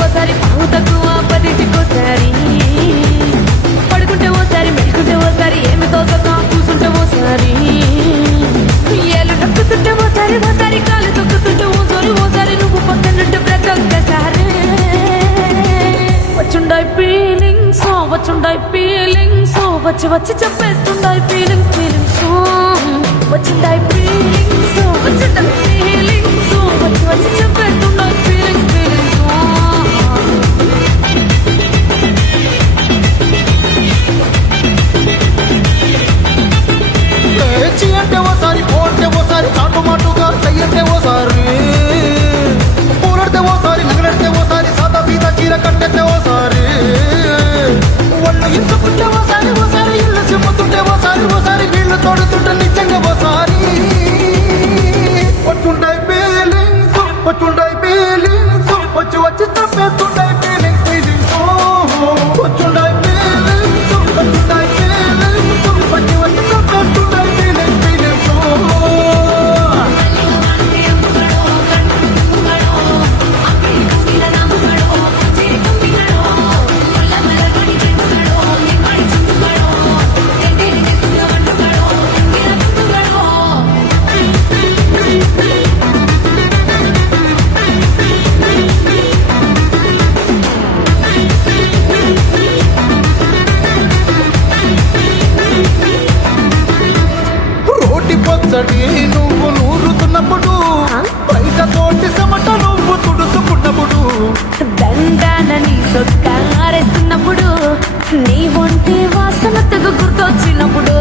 ఓసారి పావు తక్కువ పదింటికోసారి పడుకుంటే ఓసారి మెలుకుంటే ఓసారి ఏమి తోసక కూసుంటే ఓసారి ఏళ్ళు నక్కుతుంటే ఓసారి ఓసారి కాలు తొక్కుతుంటే ఓసారి నువ్వు పక్కనుంటే ప్రతి ఒక్కసారి వచ్చుండాయి ఫీలింగ్స్ వచ్చి వచ్చి చెప్పేస్తుండాయి ఫీలింగ్స్ వచ్చిండాయి ఫీలింగ్స్ వచ్చుండాయి ఫీలింగ్స్ వచ్చి వచ్చి చెప్పేస్తుండాయి ఫీలింగ్స్ అంటే ఓసారి పోంటే ఓసారి చాటుమాటుగా చెయ్యంటే ఓసారి పూలడితే ఓసారి నగలడితే ఓసారి సాదా సీదా చీర కట్టెత్తే ఓసారి ఒళ్ళు ఇంచుకుంటే ఓసారి ఇల్లు చెప్పుతుంటే ఓసారి వీళ్ళు తోడుతుంటే నిజంగా ఓసారి వచ్చుంటాయి ఫీలింగ్స్ వచ్చి వచ్చి తప్పేస్తుంటాయి ఫీలింగ్స్ వచ్చుంటాయి ఫీలింగ్స్ వచ్చి వచ్చి తప్పేస్తుంటాయి పచ్చడి నువ్వు నూరుతున్నప్పుడు బయట తోటి సమట నువ్వు తుడుచుకున్నప్పుడు దండానని సొక్కారేస్తున్నప్పుడు నీ ఒంటి వాసన తెగ గుర్తొచ్చినప్పుడు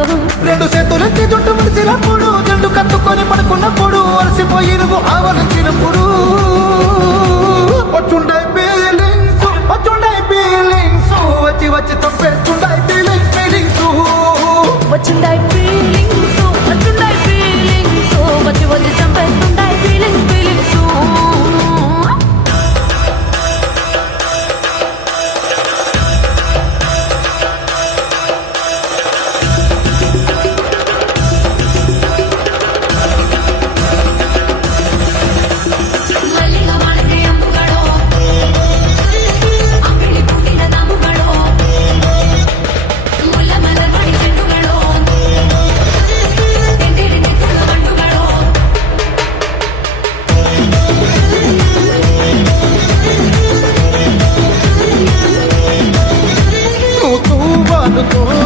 రెండు చేతులెత్తి జుట్టు ముడిచినప్పుడు జండు కత్తుకొని పడుకున్నప్పుడు అలసిపోయి నువ్వు ఆవలించినప్పుడు వచ్చుండాయి ఫీలింగ్స్ వచ్చి వచ్చి తప్పేస్తుండాయి ఫీలింగ్స్ వచ్చిండాయి ఫీలింగ్స్ వచ్చుండాయి ఫీలింగ్స్ వచ్చి వచ్చి చంపేస్తుండాయి ఫీలింగ్స్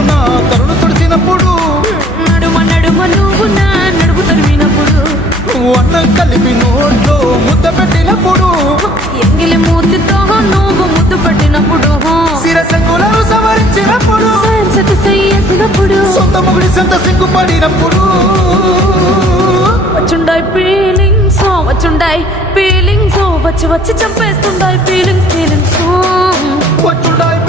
నా తరుణు తుడిచినప్పుడు నడుమ నువ్వు నా నడుపు తరిమినప్పుడు అన్నం కలిపి నోట్లో ముద్ద పెట్టినప్పుడు ఎంగిలి మూతితో నువ్వు ముద్దు పెట్టినప్పుడు శిరసంగులను సవరించినప్పుడు చేసినప్పుడు సొంత ముగుడి సొంత సిగ్గుపడినప్పుడు వచ్చుండాయి ఫీలింగ్స్ వచ్చి వచ్చి చంపేస్తుండాయి ఫీలింగ్స్ వచ్చుండాయి